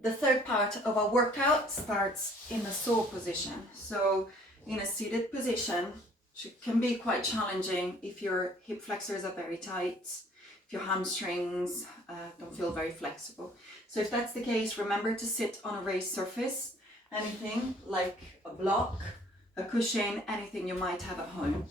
The third part of our workout starts in the sore position. So in a seated position, which can be quite challenging if your hip flexors are very tight, if your hamstrings don't feel very flexible. So if that's the case, remember to sit on a raised surface, anything like a block, a cushion, anything you might have at home.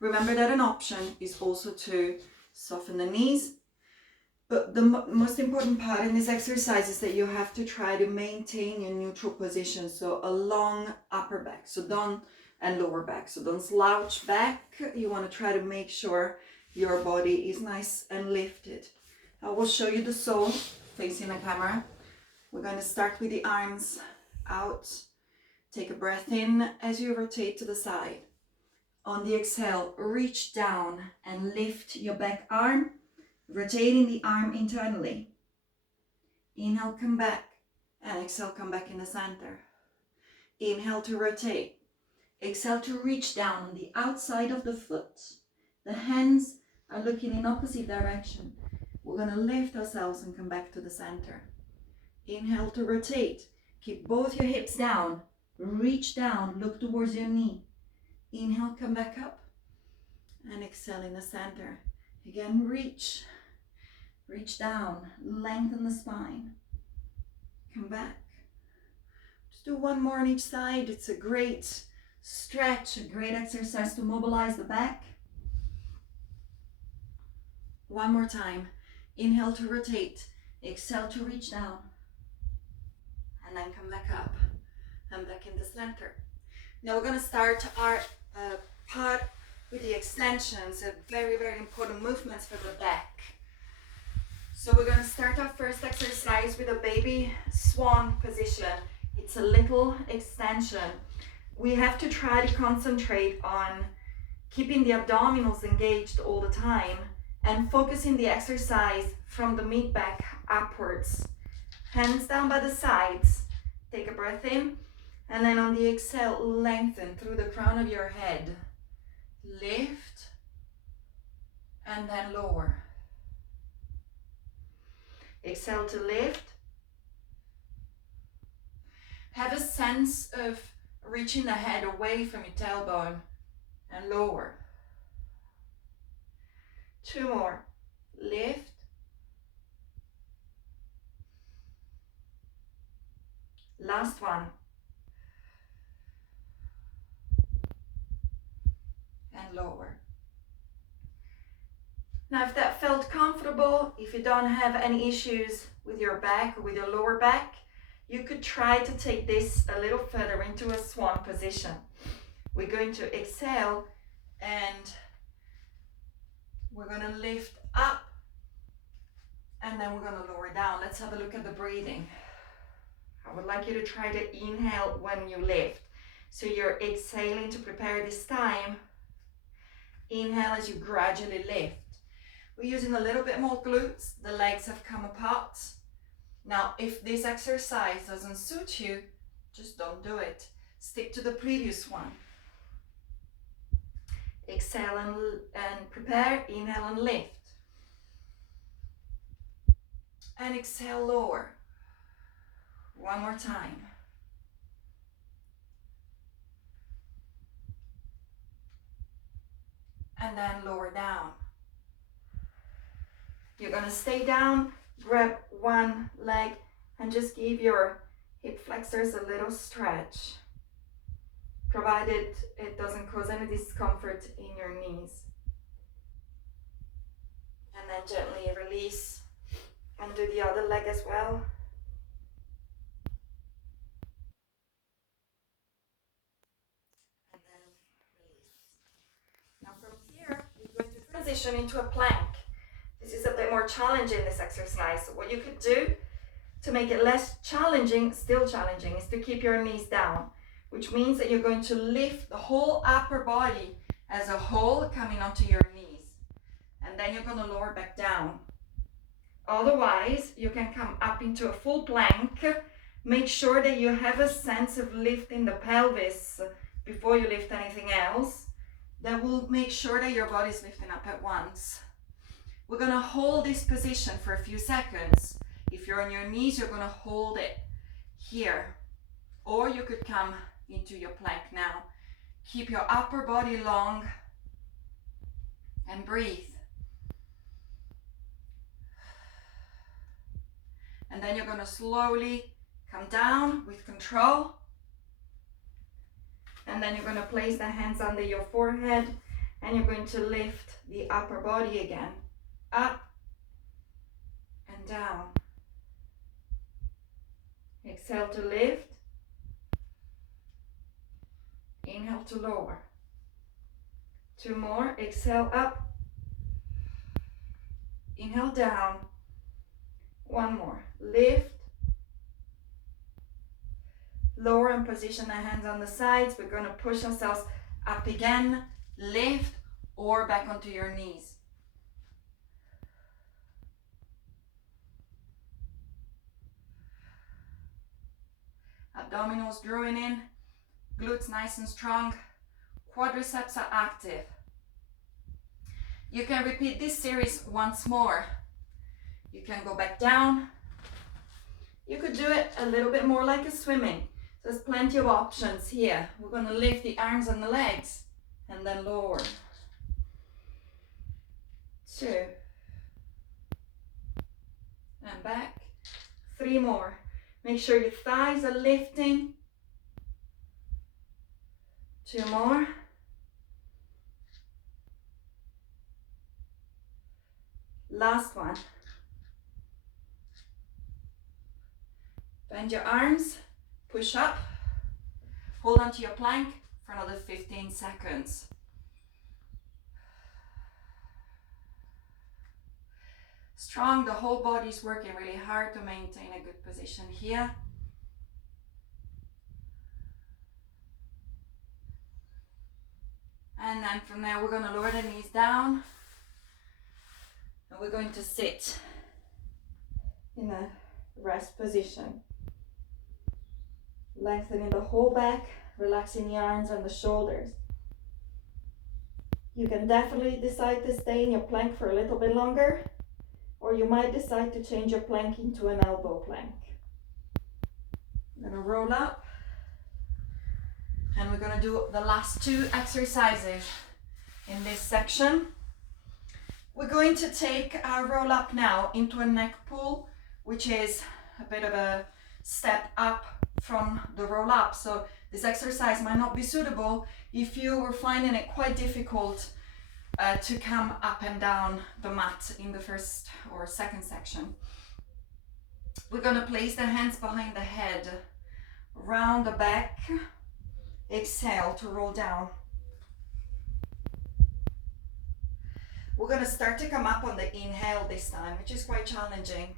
Remember that an option is also to soften the knees. But the most important part in this exercise is that you have to try to maintain your neutral position. So a long upper back, and lower back. So don't slouch back. You want to try to make sure your body is nice and lifted. I will show you the sole facing the camera. We're going to start with the arms out. Take a breath in as you rotate to the side. On the exhale, reach down and lift your back arm, rotating the arm internally. Inhale, come back, and exhale, come back in the center. Inhale to rotate. Exhale to reach down on the outside of the foot. The hands are looking in opposite direction. We're going to lift ourselves and come back to the center. Inhale to rotate. Keep both your hips down. Reach down, look towards your knee. Inhale, come back up. And exhale in the center. Again, reach down, lengthen the spine. Come back. Just do one more on each side. It's a great stretch, a great exercise to mobilize the back. One more time. Inhale to rotate. Exhale to reach down. And then come back up and back in the center. Now we're going to start our part with the extensions, very, very important movements for the back. So we're going to start our first exercise with a baby swan position. It's a little extension. We have to try to concentrate on keeping the abdominals engaged all the time and focusing the exercise from the mid-back upwards. Hands down by the sides. Take a breath in, and then on the exhale, lengthen through the crown of your head. Lift, and then lower. Exhale to lift. Have a sense of reaching the head away from your tailbone and lower. 2 more. Lift. Last one. And lower. Now, if that felt comfortable, if you don't have any issues with your back or with your lower back, you could try to take this a little further into a swan position. We're going to exhale and we're going to lift up and then we're going to lower down. Let's have a look at the breathing. I would like you to try to inhale when you lift. So you're exhaling to prepare this time. Inhale as you gradually lift. We're using a little bit more glutes. The legs have come apart. Now, if this exercise doesn't suit you, just don't do it. Stick to the previous one. Exhale and prepare. Inhale and lift. And exhale, lower. One more time. And then lower down. You're going to stay down, grab one leg, and just give your hip flexors a little stretch, provided it doesn't cause any discomfort in your knees. And then gently release and do the other leg as well. And then release. Now from here, we're going to transition into a plank. This is a bit more challenging, this exercise. So what you could do to make it less challenging, still challenging, is to keep your knees down, which means that you're going to lift the whole upper body as a whole coming onto your knees. And then you're going to lower back down. Otherwise, you can come up into a full plank. Make sure that you have a sense of lifting the pelvis before you lift anything else. That will make sure that your body's lifting up at once. We're going to hold this position for a few seconds. If you're on your knees, you're going to hold it here. Or you could come into your plank now. Keep your upper body long and breathe. And then you're going to slowly come down with control. And then you're going to place the hands under your forehead and you're going to lift the upper body again. Up and down. Exhale to lift. Inhale to lower. 2 more. Exhale up. Inhale down. 1 more. Lift. Lower and position the hands on the sides. We're going to push ourselves up again. Lift or back onto your knees. Abdominals drawing in. Glutes nice and strong. Quadriceps are active. You can repeat this series once more. You can go back down. You could do it a little bit more like a swimming. So there's plenty of options here. We're going to lift the arms and the legs and then lower. 2. And back. 3 more. Make sure your thighs are lifting. 2 more. Last one. Bend your arms, push up, hold on to your plank for another 15 seconds. Strong, the whole body is working really hard to maintain a good position here. And then from there we're going to lower the knees down and we're going to sit in a rest position. Lengthening the whole back, relaxing the arms and the shoulders. You can definitely decide to stay in your plank for a little bit longer, or you might decide to change your plank into an elbow plank. I'm going to roll up, and we're going to do the last 2 exercises in this section. We're going to take our roll up now into a neck pull, which is a bit of a step up from the roll up. So this exercise might not be suitable if you were finding it quite difficult to come up and down the mat in the first or second section. We're going to place the hands behind the head, round the back. Exhale to roll down. We're going to start to come up on the inhale this time, which is quite challenging.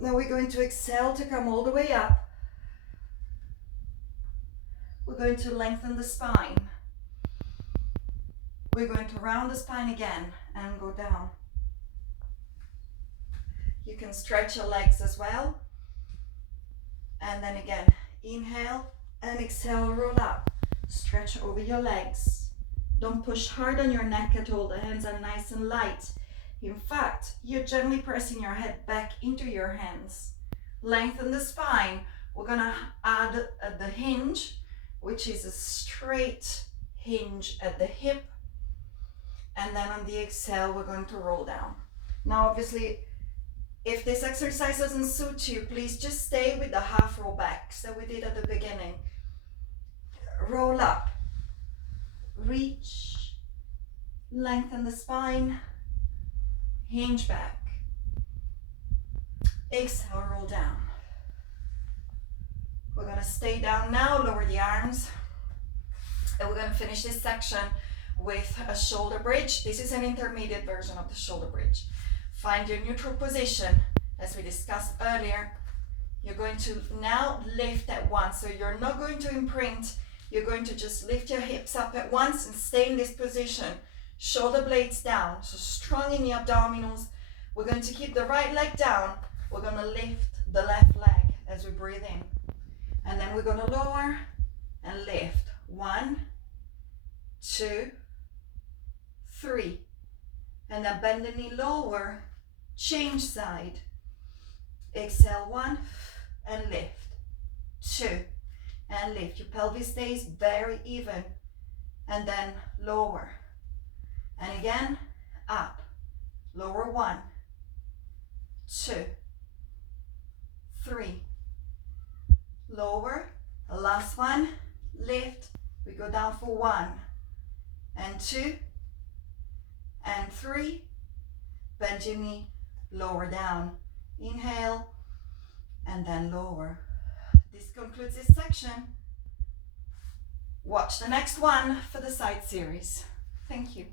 Now we're going to exhale to come all the way up. We're going to lengthen the spine. We're going to round the spine again and go down. You can stretch your legs as well. And then again, inhale and exhale, roll up. Stretch over your legs. Don't push hard on your neck at all. The hands are nice and light. In fact, you're gently pressing your head back into your hands. Lengthen the spine. We're going to add the hinge, which is a straight hinge at the hip. And then on the exhale, we're going to roll down. Now, obviously, if this exercise doesn't suit you, please just stay with the half roll backs that we did at the beginning. Roll up. Reach. Lengthen the spine. Hinge back. Exhale, roll down. We're going to stay down now, lower the arms. And we're going to finish this section with a shoulder bridge. This is an intermediate version of the shoulder bridge. Find your neutral position. As we discussed earlier, you're going to now lift at once. So you're not going to imprint. You're going to just lift your hips up at once and stay in this position. Shoulder blades down, so strong in the abdominals. We're going to keep the right leg down. We're going to lift the left leg as we breathe in. And then we're going to lower and lift. 1, 2, 3. And then bend the knee lower, change side. Exhale, 1 and lift, 2, and lift. Your pelvis stays very even, and then lower, and again, up, lower, 1, 2, 3, lower, the last one, lift, we go down for 1, and 2, and 3, bend your knee, lower down, inhale, and then lower. This concludes this section. Watch the next one for the side series. Thank you.